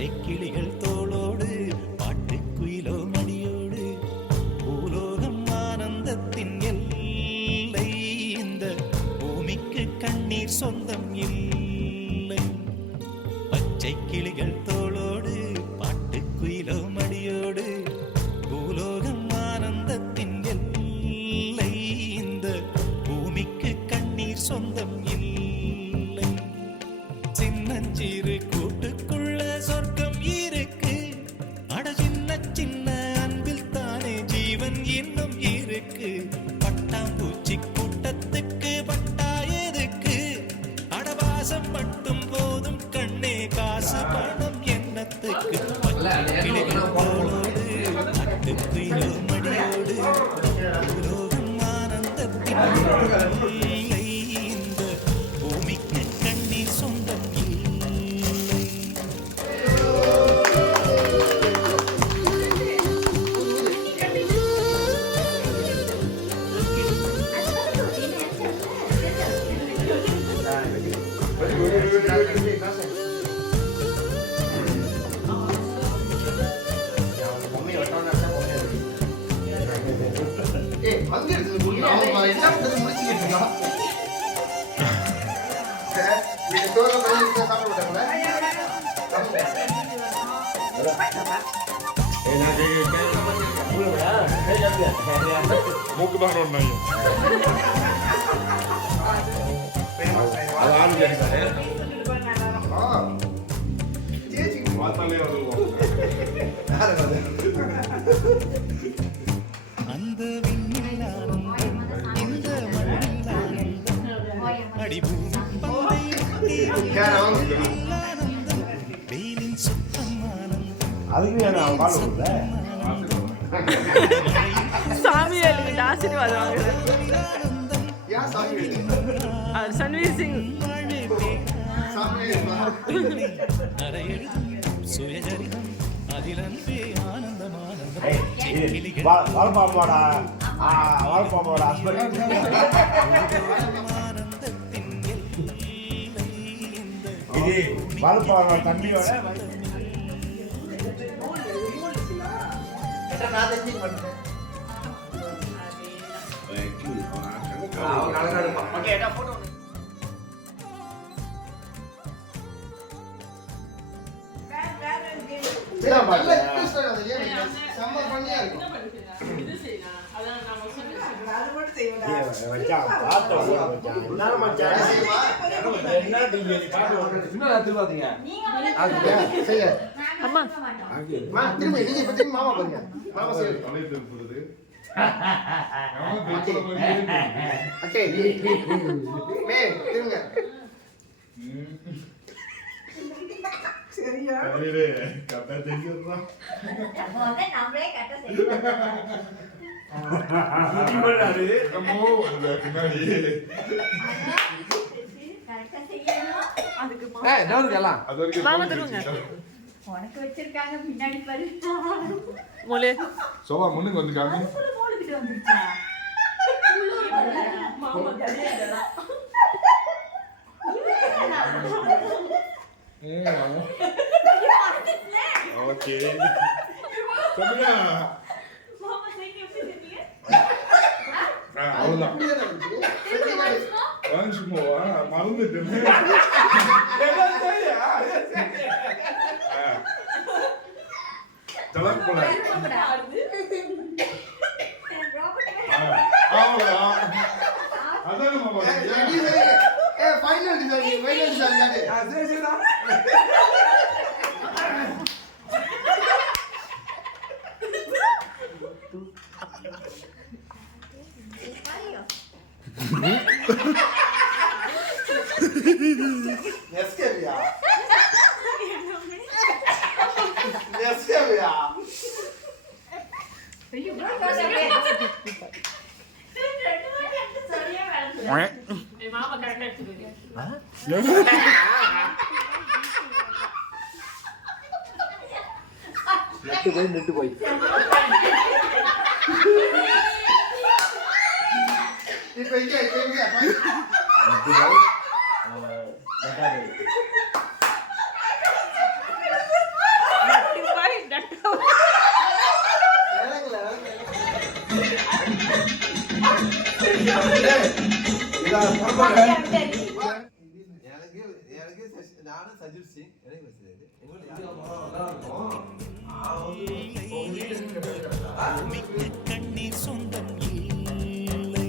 பச்சை கிளிகள் தோளோடு பாட்டுக்குயிலோ மடியோடு பூலோகம் ஆனந்தத்தின் எல்லை இந்த பூமிக்கு கண்ணீர் சொந்தம் இல்லை பச்சை கிளிகள் தோளோடு பாட்டுக்குயிலோ மடியோடு பூலோகம் ஆனந்தத்தின் எல்லை இந்த பூமிக்கு கண்ணீர் சொந்தம் இல்லை சின்னஞ்சிறு கூட்டுக்குள்ள சொர்க்கம் இருக்கு அட சின்ன சின்ன அன்பில் தானே ஜீவன் இன்னும் இருக்கு பட்டாம்பூச்சி கூட்டத்துக்கு பட்டா எதுக்கு அடவாசம் மட்டும் போதும் கண்ணே காசு பணம் என்னத்துக்கு கிளிகள் போலோடு நட்டுக்குயிலோ மடியோடு உலோகம் ஆனந்தத்தின் இல்லை இந்த பூமிக்கு கண்ணீர் சொந்தம் இல்லை மூக்கு தான் ஒண்ணாங்க அது ஆளு கேட்டாரு பார்த்தாலே வருவோம் அந்த விண்ணில் ஆனந்தம் இந்த மண்ணில் ஆனந்தம் அடிபூமி ஆனந்தம் வெயிலின் சுத்தம் ஆனந்தம் அதுக்கு சாமி எழுதிட்டு ஆசீர்வாதம் அவர் சன்வீர் சிங் சுயஜரிதம் அதிலன்பே ஆனந்தம் ஆனந்தம் வாழ்பாப்போட ஹஸ்பண்ட் ஆனந்தத்தின் எல்லை இந்த இது வாழ்பாவோட தண்ணியோட அம்மா மாமா தருவாங்க உனக்கு வச்சிருக்காங்க பின்னாடி பாரு மொழி சோபா முன்னுக்கு வந்து காமி மூளைக்கிட்டு வந்துருச்சா ஓகே சொல்லுங்க அவ்வளவுதான் சும்மாவா மறந்துட்டேன் தலக்கு போல அதான் ஃபைனல் டிசைன் மாமா கரெக்டா எடுத்துக்கோங்க நிட்டு போய் இப்போ இங்க நானும் சஜித் சிங் எனக்கு வச்சது பூமிக்கு கண்ணீர் சொந்தம் இல்லை.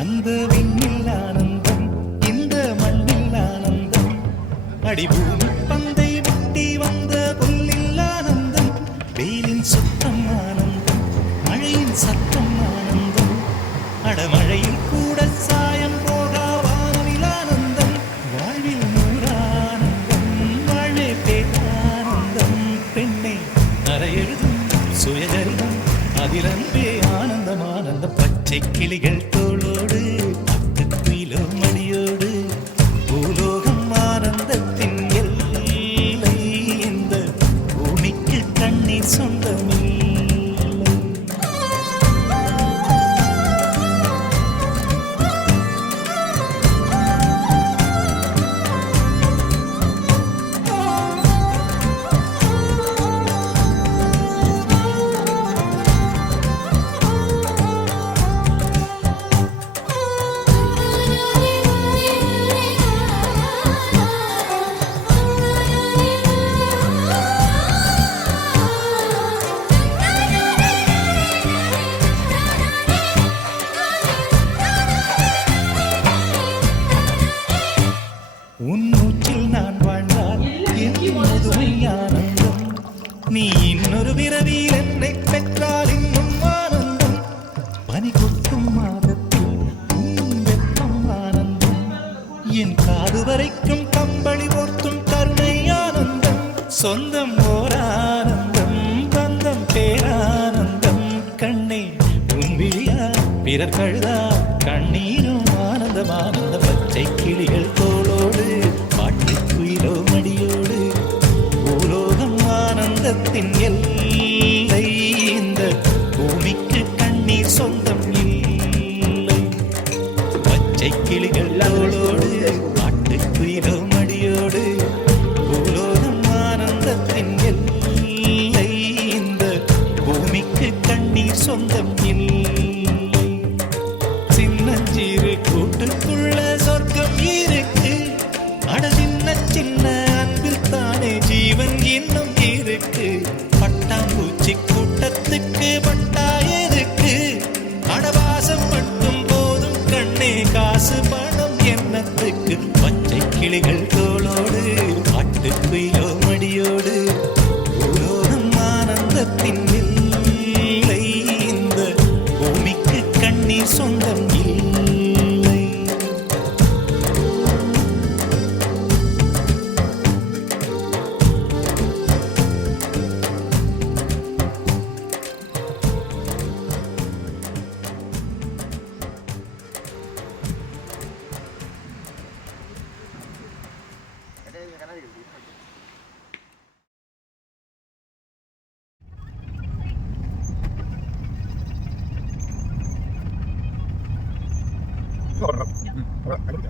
அந்த விண்ணில் ஆனந்தம், இந்த மண்ணில் ஆனந்தம், அடிபூமி பந்தை விட்டி வந்த புல்லில் ஆனந்தம், வெயிலின் சுத்தம் ஆனந்தம், மழையின் சத்தம் ஆனந்தம், அடமழையில் கூட சாயம் போகா வானவில் ஆனந்தம், வாழ்வில் நூறானந்தம், வாழே பேரானந்தம், பெண்ணே அறையெழுதும் சுயஜரிதம், அதில் அன்பே ஆனந்தம் ஆனந்தம், பச்சை கிளிகள் தோளோடு பட்டுக்குயிலோ மடியோடு பூலோகம் ஆனந்தத்தின் எல்லை, இந்த பூமிக்கு கண்ணீர் சொந்தமில்லை. உன் மூச்சில் நான் வாழ்ந்தால் என் முதுமை ஆனந்தம், நீ இன்னொரு பிறவியில் என்னை பெற்றால் இன்னும் ஆனந்தம், பனி கொட்டும் மாதத்தில் உன் வெப்பம் ஆனந்தம், என் காது வரைக்கும் கம்பளி போர்த்தும் கருணை ஆனந்தம், சொந்தம் ஓர் ஆனந்தம், பந்தம் பேரானந்தம், கண்ணே உன் விழியா பிறர் கழுதா கண்ணீரும் ஆனந்தம் ஆனந்த, பச்சை கிளிகள் தோளோடு பாட்டுக்குயிலோ மடியோடு பூலோகம் ஆனந்தத்தின் எல்லை, இந்த பூமிக்கு கண்ணீர் சொந்தம் இல்லை. பச்சை கிளிகள் தோளோடு பாட்டுக்குயிலோ மடியோடு பூலோகம் ஆனந்தத்தின் எல்லை, இந்த பூமிக்கு கண்ணீர் சொந்தம் இல்லை. சின்னஞ்சிறு கூட்டுக்குள்ள சொர்க்கம் இருக்கு, அட சின்ன சின்ன அன்பில் தானே ஜீவன் இன்னும் இருக்கு, பட்டாம்பூச்சி கூட்டத்துக்கு பட்டா எதுக்கு, அடவாசம் மட்டும் போதும் கண்ணே காசு பணம் என்னத்துக்கு, பச்சை கிளிகள் தோளோடு பாட்டுக்குயிலோ மடியோடு பூலோகம் ஆனந்தத்தின் எல்லை, இந்த பூமிக்கு கண்ணீர் சொந்தம் இல்லை. Ahora, ahora.